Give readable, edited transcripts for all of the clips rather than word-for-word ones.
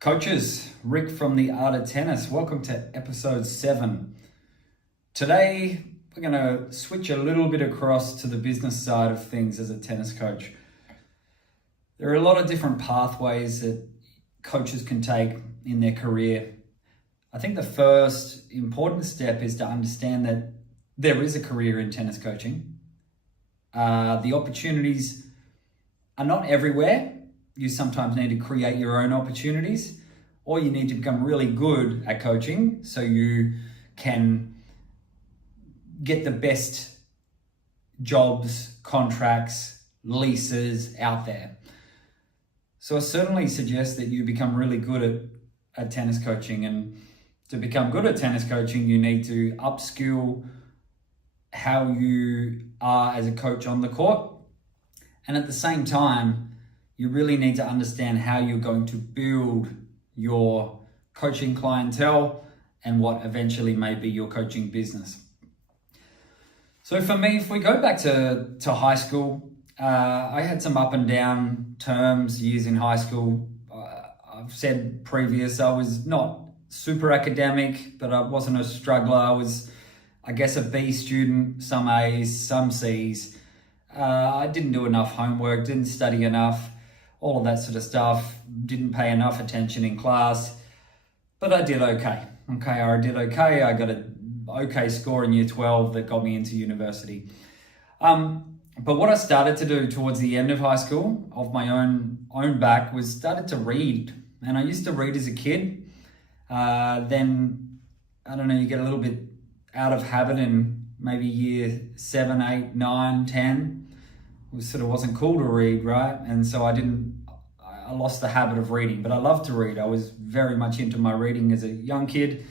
Coaches, Rick from the Art of Tennis. Welcome to episode 7. Today, we're going to switch a little bit across to the business side of things as a tennis coach. There are a lot of different pathways that coaches can take in their career. I think the first important step is to understand that there is a career in tennis coaching. The opportunities are not everywhere. You sometimes need to create your own opportunities, or you need to become really good at coaching so you can get the best jobs, contracts, leases out there. So I certainly suggest that you become really good at tennis coaching. And to become good at tennis coaching, you need to upskill how you are as a coach on the court. And at the same time, you really need to understand how you're going to build your coaching clientele and what eventually may be your coaching business. So for me, if we go back to high school, I had some up and down years in high school. I've said previous, I was not super academic, but I wasn't a struggler. I was, I guess, a B student, some A's, some C's. I didn't do enough homework, didn't study enough, all of that sort of stuff. Didn't pay enough attention in class, but I did okay. I did okay. I got an okay score in year 12 that got me into university. But what I started to do towards the end of high school, of my own back, was started to read. And I used to read as a kid. Then, I don't know, you get a little bit out of habit in maybe year 7, 8, 9, 10. It sort of wasn't cool to read, right? And so I lost the habit of reading, but I love to read. I was very much into my reading as a young kid.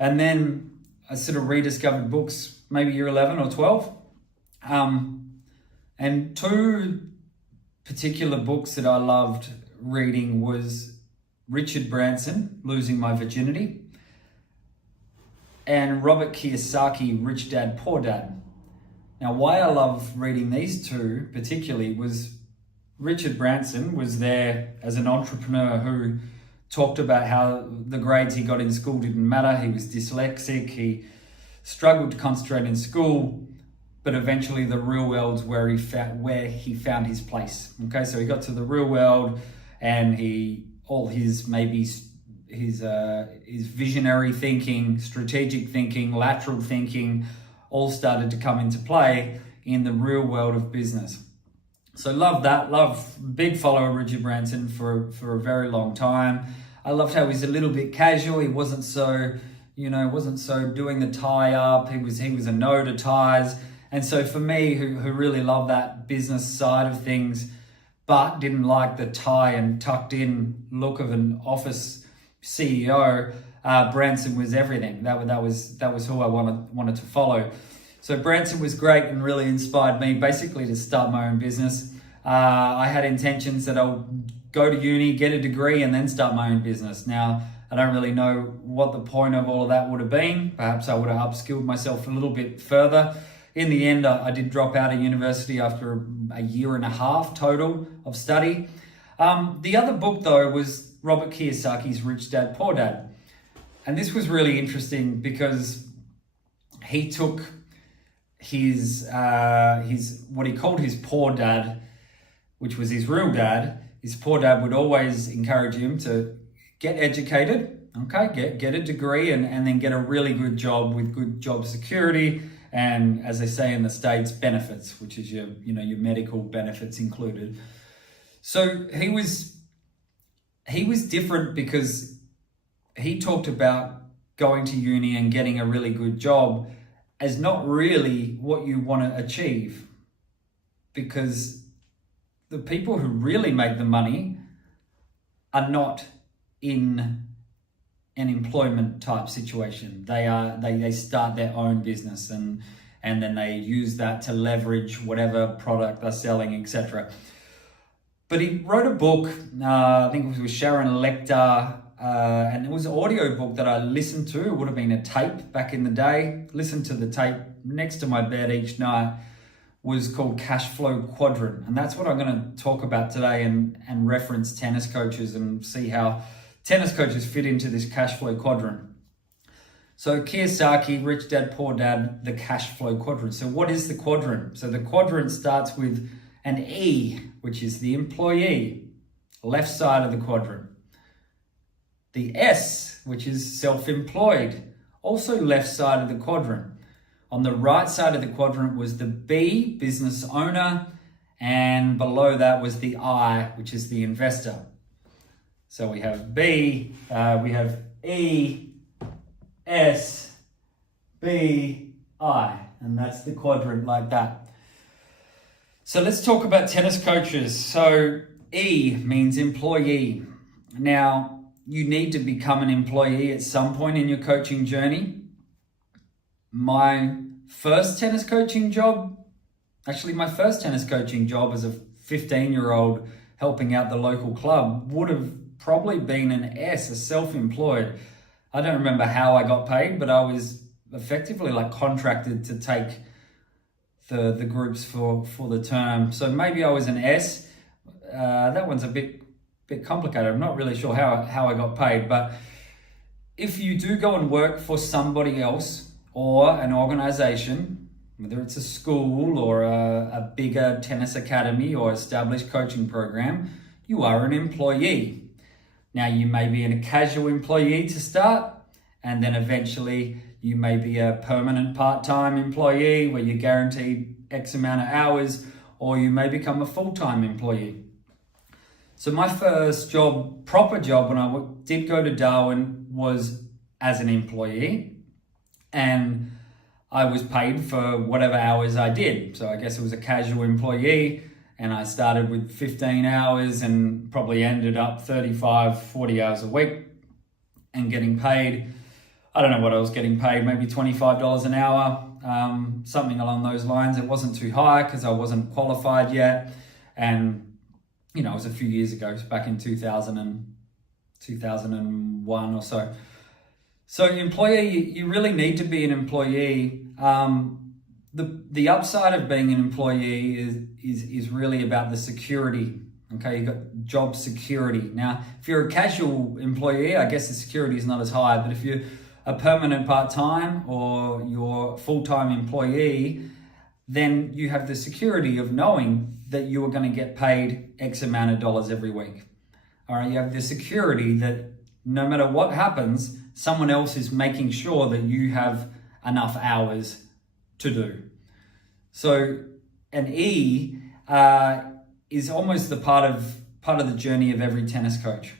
And then I sort of rediscovered books, maybe year 11 or 12. And two particular books that I loved reading was Richard Branson, Losing My Virginity, and Robert Kiyosaki, Rich Dad, Poor Dad. Now, why I love reading these two particularly was Richard Branson was there as an entrepreneur who talked about how the grades he got in school didn't matter. He was dyslexic. He struggled to concentrate in school, but eventually the real world's where he found his place. Okay, so he got to the real world, and his visionary thinking, strategic thinking, lateral thinking, all started to come into play in the real world of business. So big follower of Richard Branson for a very long time. I loved how he's a little bit casual. He wasn't so doing the tie up. He was a no to ties. And so for me, who really loved that business side of things, but didn't like the tie and tucked in look of an office CEO, Branson was everything. That was who I wanted to follow. So Branson was great and really inspired me basically to start my own business. I had intentions that I'll go to uni, get a degree, and then start my own business. Now, I don't really know what the point of all of that would have been. Perhaps I would have upskilled myself a little bit further. In the end, I did drop out of university after a year and a half total of study. The other book, though, was Robert Kiyosaki's Rich Dad, Poor Dad. And this was really interesting because he took his what he called his poor dad, which was his real dad. His poor dad would always encourage him to get educated, get a degree, and then get a really good job with good job security, and, as they say in the States, benefits, which is your medical benefits included. So he was different because he talked about going to uni and getting a really good job as not really what you want to achieve, because the people who really make the money are not in an employment type situation. They start their own business and then they use that to leverage whatever product they're selling, etc. But he wrote a book, I think it was with Sharon Lecter, and it was an audio book that I listened to. It would have been a tape back in the day. Listened to the tape next to my bed each night. Was called Cashflow Quadrant. And that's what I'm going to talk about today and reference tennis coaches and see how tennis coaches fit into this cash flow quadrant. So Kiyosaki, Rich Dad, Poor Dad, the cash flow quadrant. So what is the quadrant? So the quadrant starts with an E, which is the employee, left side of the quadrant. The S, which is self-employed, also left side of the quadrant. On the right side of the quadrant was the B, business owner, and below that was the I, which is the investor. So we have B, we have E, S, B, I, and that's the quadrant like that. So let's talk about tennis coaches. So E means employee. Now, you need to become an employee at some point in your coaching journey. My first tennis coaching job as a 15-year-old helping out the local club would have probably been an S, a self-employed. I don't remember how I got paid, but I was effectively like contracted to take the groups for the term. So maybe I was an S. That one's a bit complicated. I'm not really sure how I got paid, but if you do go and work for somebody else or an organization, whether it's a school or a bigger tennis academy or established coaching program, you are an employee. Now, you may be a casual employee to start, and then eventually you may be a permanent part-time employee where you're guaranteed X amount of hours, or you may become a full-time employee. So my first job, proper job, when I did go to Darwin was as an employee, and I was paid for whatever hours I did. So I guess it was a casual employee, and I started with 15 hours and probably ended up 35, 40 hours a week and getting paid. I don't know what I was getting paid, maybe $25 an hour, something along those lines. It wasn't too high because I wasn't qualified yet. And it was a few years ago, it was back in 2001 or so. So employee, you really need to be an employee. The upside of being an employee is really about the security. Okay, you've got job security. Now, if you're a casual employee, I guess the security is not as high, but if you're a permanent part-time or you're a full-time employee, then you have the security of knowing that you are going to get paid X amount of dollars every week. All right, you have the security that no matter what happens, someone else is making sure that you have enough hours to do. So an E is almost the part of the journey of every tennis coach.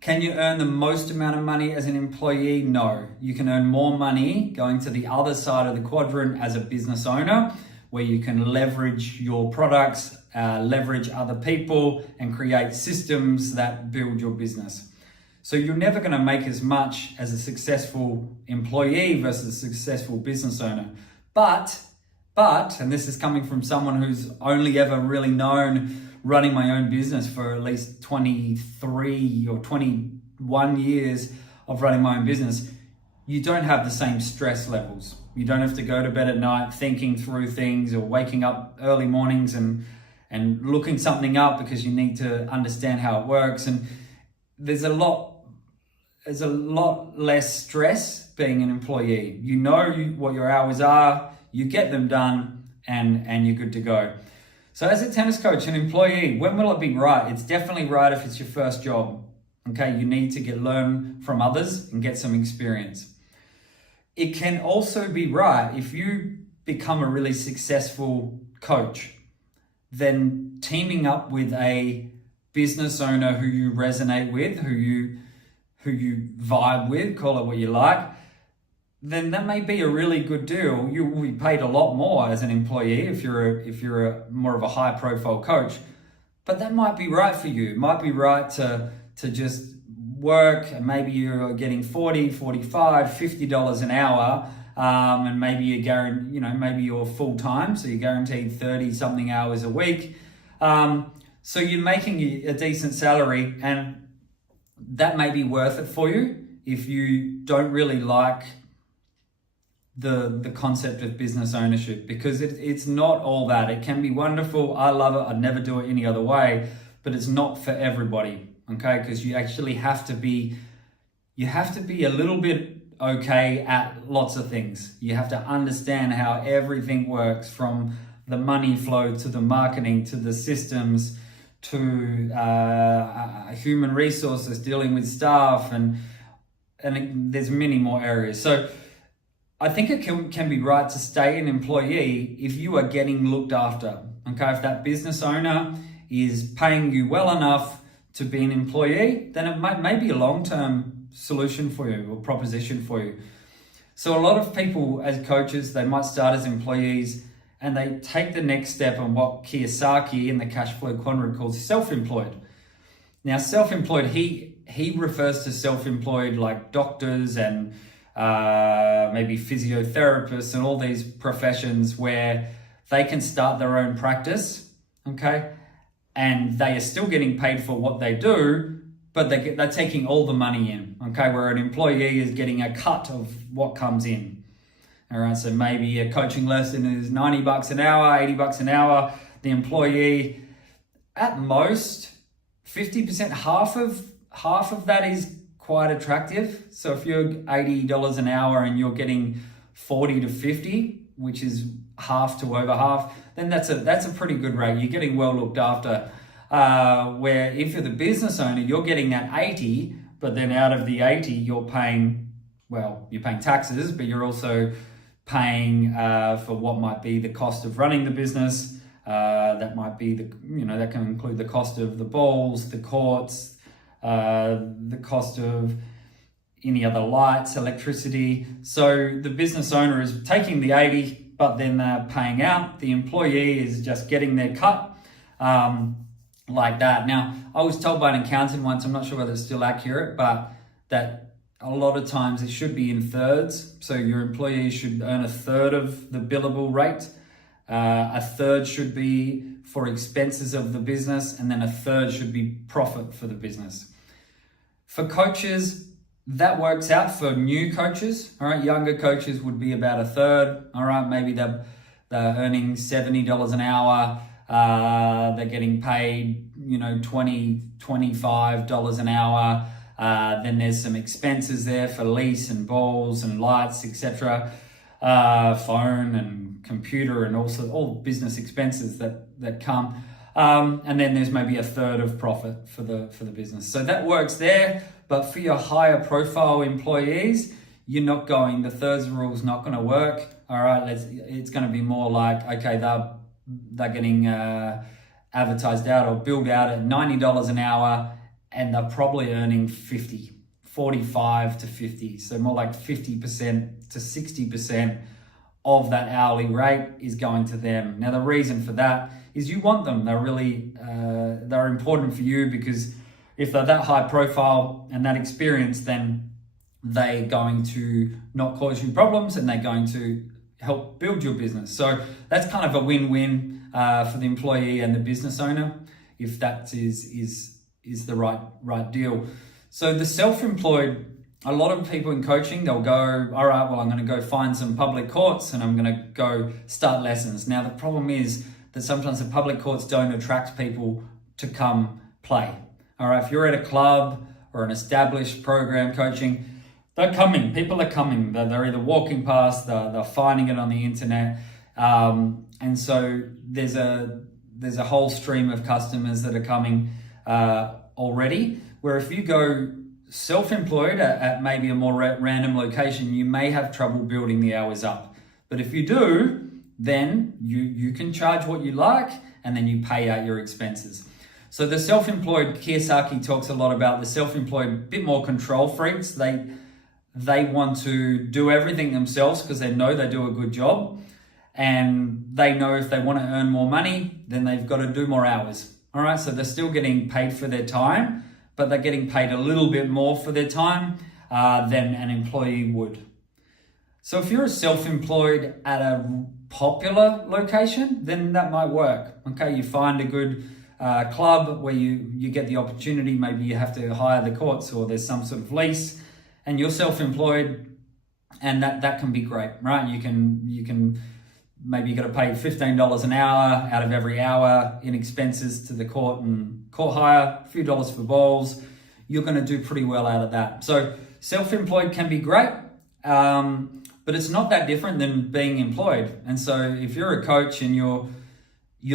Can you earn the most amount of money as an employee? No. You can earn more money going to the other side of the quadrant as a business owner, where you can leverage your products, leverage other people, and create systems that build your business. So you're never going to make as much as a successful employee versus a successful business owner. But, and this is coming from someone who's only ever really known running my own business for at least 23 or 21 years of running my own business, you don't have the same stress levels. You don't have to go to bed at night thinking through things or waking up early mornings and looking something up because you need to understand how it works. And there's a lot less stress being an employee. You know what your hours are, you get them done, and you're good to go. So as a tennis coach, an employee, when will it be right? It's definitely right if it's your first job. Okay, you need to learn from others and get some experience. It can also be right if you become a really successful coach, then teaming up with a business owner who you resonate with, who you vibe with, call it what you like, then that may be a really good deal. You will be paid a lot more as an employee if you're a more of a high profile coach, but that might be right for you. It might be right to just work, and maybe you're getting $40, $45, $50 an hour, and maybe maybe you're full time, so you're guaranteed 30 something hours a week. So you're making a decent salary, and that may be worth it for you if you don't really like the concept of business ownership, because it's not all that. It can be wonderful. I love it. I'd never do it any other way, but it's not for everybody. okay? Because you actually have to be a little bit okay at lots of things. You have to understand how everything works, from the money flow to the marketing to the systems to human resources, dealing with staff, and there's many more areas. So I think it can be right to stay an employee if you are getting looked after. Okay, if that business owner is paying you well enough to be an employee, then it may be a long-term solution for you or proposition for you. So a lot of people as coaches, they might start as employees and they take the next step on what Kiyosaki in the Cashflow Quadrant calls self-employed. Now, self-employed, he refers to self-employed like doctors and maybe physiotherapists and all these professions where they can start their own practice, okay? And they are still getting paid for what they do, but they're taking all the money in, okay? Where an employee is getting a cut of what comes in. All right, so maybe a coaching lesson is $90 an hour, $80 an hour. The employee, at most, 50%, half of that is quite attractive. So if you're $80 an hour and you're getting 40 to 50, which is half to over half, then that's a pretty good rate. You're getting well looked after. Where if you're the business owner, you're getting that 80, but then out of the 80, you're paying taxes, but you're also paying for what might be the cost of running the business. That might be that can include the cost of the balls, the courts, the cost of any other lights, electricity. So the business owner is taking the 80, but then they're paying out. The employee is just getting their cut like that. Now, I was told by an accountant once, I'm not sure whether it's still accurate, but that a lot of times it should be in thirds. So your employee should earn a third of the billable rate. A third should be for expenses of the business, and then a third should be profit for the business. For coaches, that works out for new coaches. All right, younger coaches would be about a third. All right, maybe they're earning $70 an hour. They're getting paid, $20, $25 an hour. Then there's some expenses there for lease and balls and lights, etc. Phone and computer, and also all business expenses that come. And then there's maybe a third of profit for the business. So that works there. But for your higher profile employees, the thirds rule is not going to work. All right, it's going to be more like, okay, they're getting advertised out or billed out at $90 an hour, and they're probably earning 50, 45 to 50. So more like 50% to 60% of that hourly rate is going to them. Now, the reason for that is you want them. They're really, they're important for you, because if they're that high profile and that experienced, then they're going to not cause you problems, and they're going to help build your business. So that's kind of a win-win for the employee and the business owner, if that is the right deal. So the self-employed, a lot of people in coaching, they'll go, all right, well, I'm going to go find some public courts and I'm going to go start lessons. Now, the problem is that sometimes the public courts don't attract people to come play. All right, if you're at a club or an established program coaching, they're coming. People are coming. They're either walking past, they're finding it on the internet. And so there's a whole stream of customers that are coming already, where if you go self-employed at maybe a more random location, you may have trouble building the hours up. But if you do, then you can charge what you like, and then you pay out your expenses. So the self-employed, Kiyosaki talks a lot about the self-employed, a bit more control freaks. They want to do everything themselves because they know they do a good job, and they know if they want to earn more money, then they've got to do more hours. All right, so they're still getting paid for their time, but they're getting paid a little bit more for their time than an employee would. So if you're a self-employed at a popular location, then that might work. Okay, you find a good club where you get the opportunity, maybe you have to hire the courts or there's some sort of lease, and you're self-employed, and that can be great, right? You can maybe you got to pay $15 an hour out of every hour in expenses to the court and court hire, a few dollars for balls. You're going to do pretty well out of that. So self-employed can be great, but it's not that different than being employed. And so if you're a coach and you're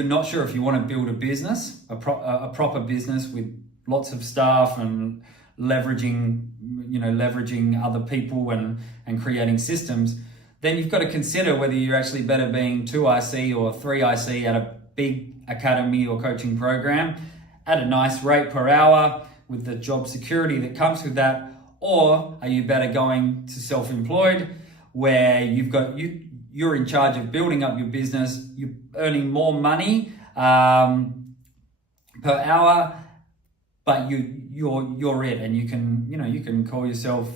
not sure if you want to build a business, a proper business with lots of staff and leveraging other people and creating systems, then you've got to consider whether you're actually better being 2 IC or 3 IC at a big academy or coaching program at a nice rate per hour with the job security that comes with that, or are you better going to self-employed where you're in charge of building up your business, you're earning more money per hour, but you're it, and you can call yourself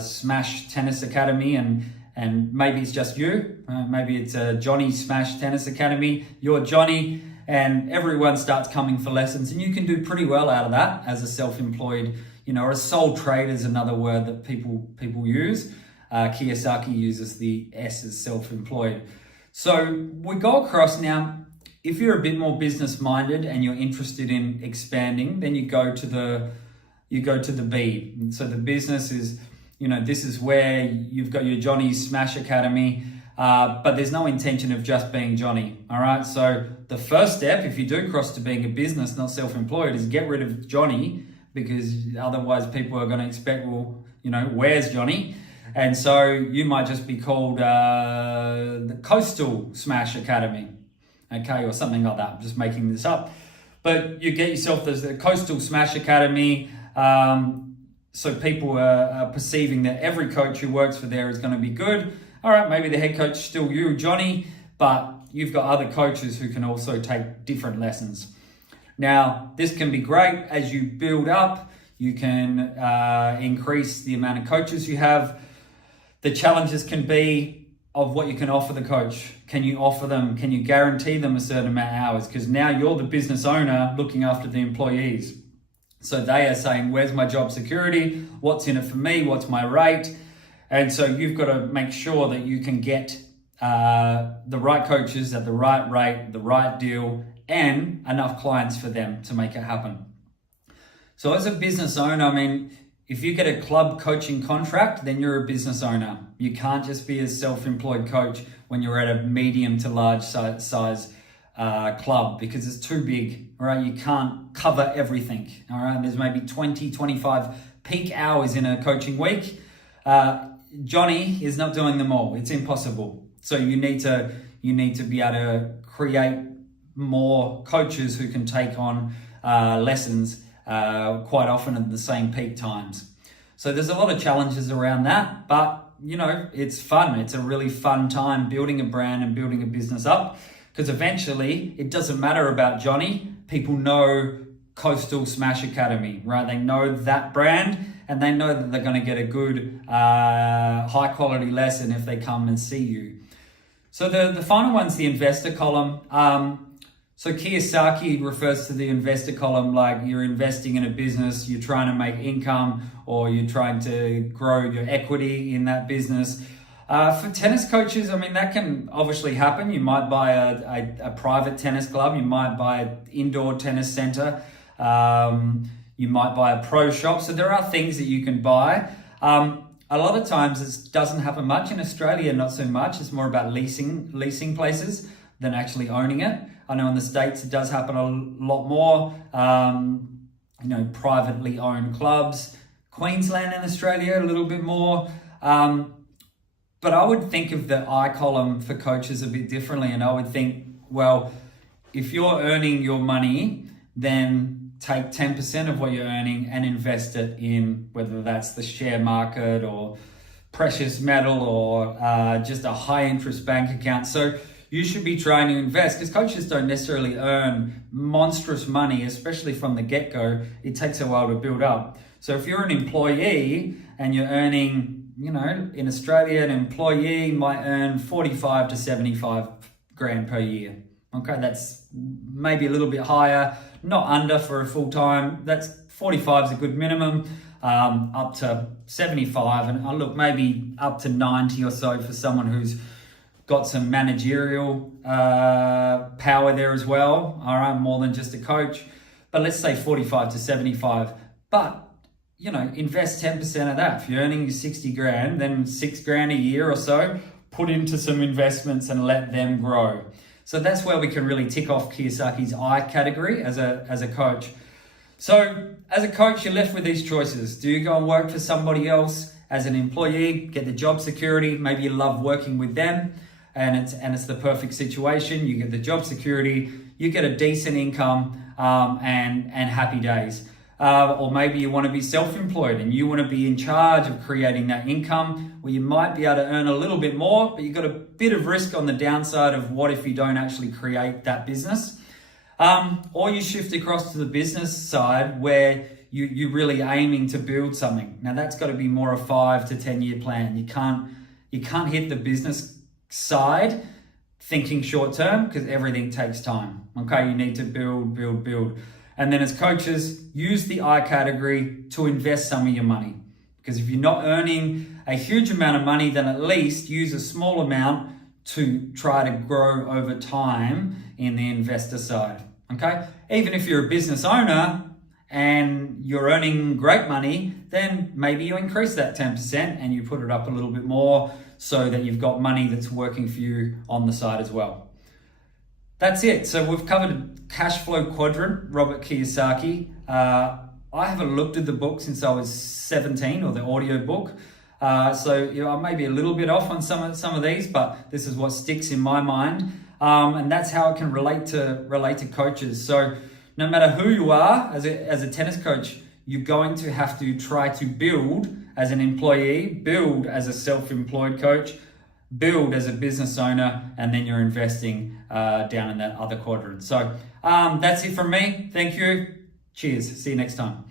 Smash Tennis Academy, and maybe it's just you, maybe it's a Johnny Smash Tennis Academy, you're Johnny, and everyone starts coming for lessons, and you can do pretty well out of that as a self-employed, or a sole trader is another word that people use. Kiyosaki uses the S as self-employed. So we go across now. If you're a bit more business-minded and you're interested in expanding, then you go to the B. And so the business is, this is where you've got your Johnny Smash Academy, but there's no intention of just being Johnny. All right. So the first step, if you do cross to being a business, not self-employed, is get rid of Johnny, because otherwise people are going to expect, well, where's Johnny? And so you might just be called the Coastal Smash Academy, okay, or something like that. I'm just making this up. But you get yourself as the Coastal Smash Academy, so people are perceiving that every coach who works for there is going to be good. All right, maybe the head coach is still you, Johnny, but you've got other coaches who can also take different lessons. Now, this can be great as you build up. You can increase the amount of coaches you have. The challenges can be of what you can offer the coach. Can you guarantee them a certain amount of hours? Because now you're the business owner looking after the employees. So they are saying, where's my job security? What's in it for me? What's my rate? And so you've got to make sure that you can get the right coaches at the right rate, the right deal, and enough clients for them to make it happen. So as a business owner, if you get a club coaching contract, then you're a business owner. You can't just be a self-employed coach when you're at a medium to large size club, because it's too big, all right? You can't cover everything, all right? There's maybe 20, 25 peak hours in a coaching week. Johnny is not doing them all. It's impossible. So you need to be able to create more coaches who can take on lessons quite often at the same peak times. So there's a lot of challenges around that, but it's fun. It's a really fun time building a brand and building a business up, because eventually it doesn't matter about Johnny. People know Coastal Smash Academy, right? They know that brand, and they know that they're going to get a good high quality lesson if they come and see you. So the final one's the investor column. So Kiyosaki refers to the investor column like you're investing in a business, you're trying to make income, or you're trying to grow your equity in that business. For tennis coaches, that can obviously happen. You might buy a private tennis club, you might buy an indoor tennis center, you might buy a pro shop. So there are things that you can buy. A lot of times it doesn't happen much. In Australia, not so much. It's more about leasing places than actually owning it. I know in the States it does happen a lot more, privately owned clubs. Queensland and Australia, a little bit more. But I would think of the I column for coaches a bit differently. And I would think, well, if you're earning your money, then take 10% of what you're earning and invest it in, whether that's the share market or precious metal or just a high interest bank account. So you should be trying to invest, because coaches don't necessarily earn monstrous money, especially from the get-go. It takes a while to build up. So if you're an employee and you're earning, in Australia, an employee might earn 45 to 75 grand per year. Okay, that's maybe a little bit higher, not under for a full-time. That's 45 is a good minimum, up to 75, and look, maybe up to 90 or so for someone who's got some managerial power there as well. All right, more than just a coach. But let's say 45 to 75. But invest 10% of that. If you're earning 60 grand, then 6 grand a year or so, put into some investments and let them grow. So that's where we can really tick off Kiyosaki's I category as a coach. So as a coach, you're left with these choices. Do you go and work for somebody else as an employee, get the job security? Maybe you love working with them and it's the perfect situation. You get the job security, you get a decent income and happy days. Or maybe you want to be self-employed and you want to be in charge of creating that income where you might be able to earn a little bit more, but you've got a bit of risk on the downside of what if you don't actually create that business. Or you shift across to the business side where you're really aiming to build something. Now that's got to be more a 5 to 10 year plan. You can't hit the business side thinking short term because everything takes time. Okay, you need to build. And then as coaches, use the I category to invest some of your money. Because if you're not earning a huge amount of money, then at least use a small amount to try to grow over time in the investor side. Okay? Even if you're a business owner and you're earning great money, then maybe you increase that 10% and you put it up a little bit more so that you've got money that's working for you on the side as well. That's it. So we've covered Cashflow Quadrant, Robert Kiyosaki. I haven't looked at the book since I was 17, or the audio book. So I may be a little bit off on some of these, but this is what sticks in my mind. And that's how it can relate to coaches. So no matter who you are as a tennis coach, you're going to have to try to build as an employee, build as a self-employed coach, build as a business owner, and then you're investing down in that other quadrant. So that's it from me. Thank you. Cheers. See you next time.